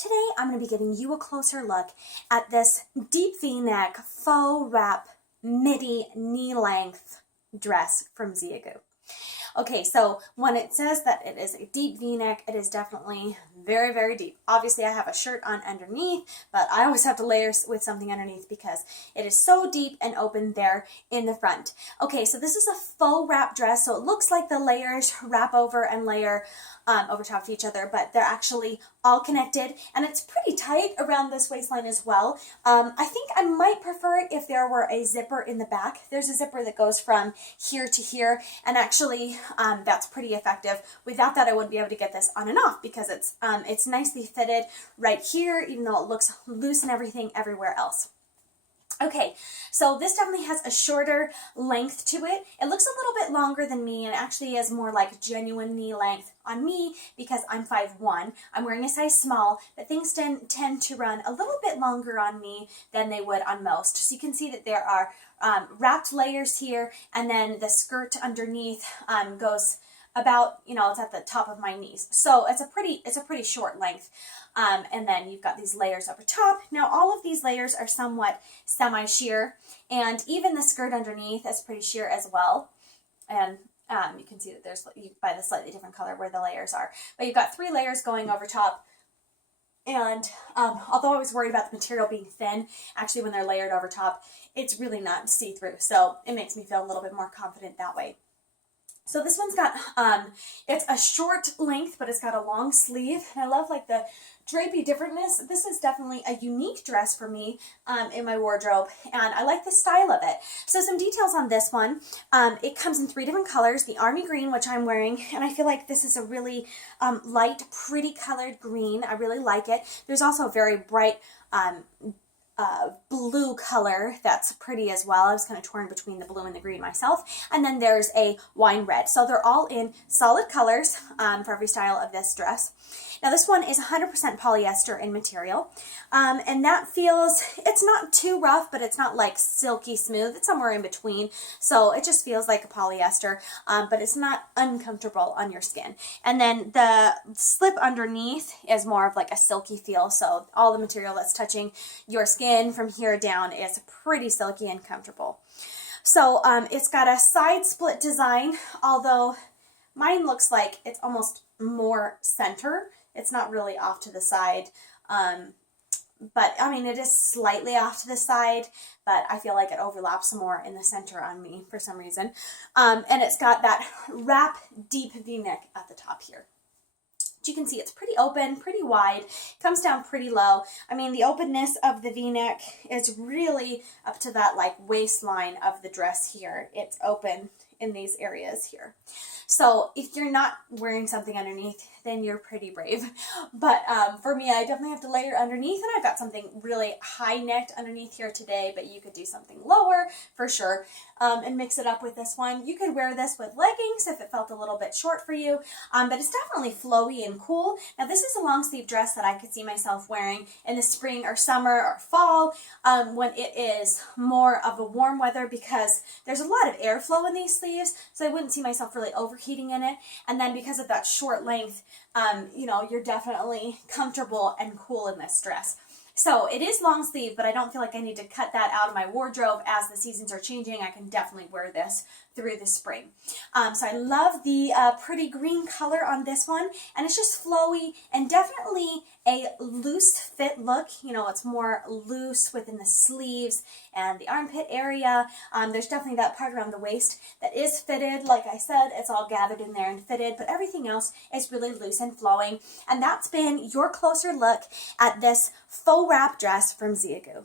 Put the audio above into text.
Today I'm going to be giving you a closer look at this deep V-neck faux wrap midi knee length dress from Zeagoo. Okay, so when it says that it is a deep V-neck, it is definitely very, very deep. Obviously, I have a shirt on underneath, but I always have to layer with something underneath because it is so deep and open there in the front. Okay, so this is a faux wrap dress, so it looks like the layers wrap over and layer over top of each other, but they're actually all connected, and it's pretty tight around this waistline as well. I think I might prefer it if there were a zipper in the back. There's a zipper that goes from here to here, and actually that's pretty effective. Without that, I wouldn't be able to get this on and off because it's nicely fitted right here, even though it looks loose and everything everywhere else. Okay, so this definitely has a shorter length to it. It looks a little bit longer than me and actually is more like genuine knee length on me because I'm 5'1". I'm wearing a size small, but things tend to run a little bit longer on me than they would on most. So you can see that there are wrapped layers here, and then the skirt underneath goes about, it's at the top of my knees. So it's a pretty short length. And then you've got these layers over top. Now all of these layers are somewhat semi-sheer, and even the skirt underneath is pretty sheer as well. And you can see that there's by the slightly different color where the layers are. But you've got 3 layers going over top. And although I was worried about the material being thin, actually when they're layered over top, it's really not see-through. So it makes me feel a little bit more confident that way. So this one's got, it's a short length, but it's got a long sleeve. And I love like the drapey differentness. This is definitely a unique dress for me in my wardrobe, and I like the style of it. So some details on this one. It comes in 3 different colors. The army green, which I'm wearing, and I feel like this is a really light, pretty colored green. I really like it. There's also a very bright blue color that's pretty as well. I was kind of torn between the blue and the green myself. And then there's a wine red. So they're all in solid colors for every style of this dress. Now this one is 100% polyester in material, and that feels, it's not too rough, but it's not like silky smooth. It's somewhere in between, so it just feels like a polyester, but it's not uncomfortable on your skin. And then the slip underneath is more of like a silky feel, so all the material that's touching your skin from here down is pretty silky and comfortable. So it's got a side split design, although mine looks like it's almost more center. It's not really off to the side, but I mean, it is slightly off to the side, but I feel like it overlaps more in the center on me for some reason. And it's got that wrap deep V-neck at the top here. But you can see it's pretty open, pretty wide, comes down pretty low. I mean, the openness of the V-neck is really up to that like waistline of the dress here. It's open in these areas here. So if you're not wearing something underneath, then you're pretty brave. But for me, I definitely have to layer underneath, and I've got something really high-necked underneath here today, but you could do something lower for sure and mix it up with this one. You could wear this with leggings if it felt a little bit short for you, but it's definitely flowy and cool. Now this is a long sleeve dress that I could see myself wearing in the spring or summer or fall when it is more of a warm weather, because there's a lot of airflow in these sleeves, so I wouldn't see myself really overheating in it. And then because of that short length, you're definitely comfortable and cool in this dress. So it is long sleeve, but I don't feel like I need to cut that out of my wardrobe as the seasons are changing. I can definitely wear this through the spring. So I love the pretty green color on this one, and it's just flowy and definitely a loose fit look. It's more loose within the sleeves and the armpit area. There's definitely that part around the waist that is fitted. Like I said, it's all gathered in there and fitted, but everything else is really loose and flowing. And that's been your closer look at this faux wrap dress from Zeagoo.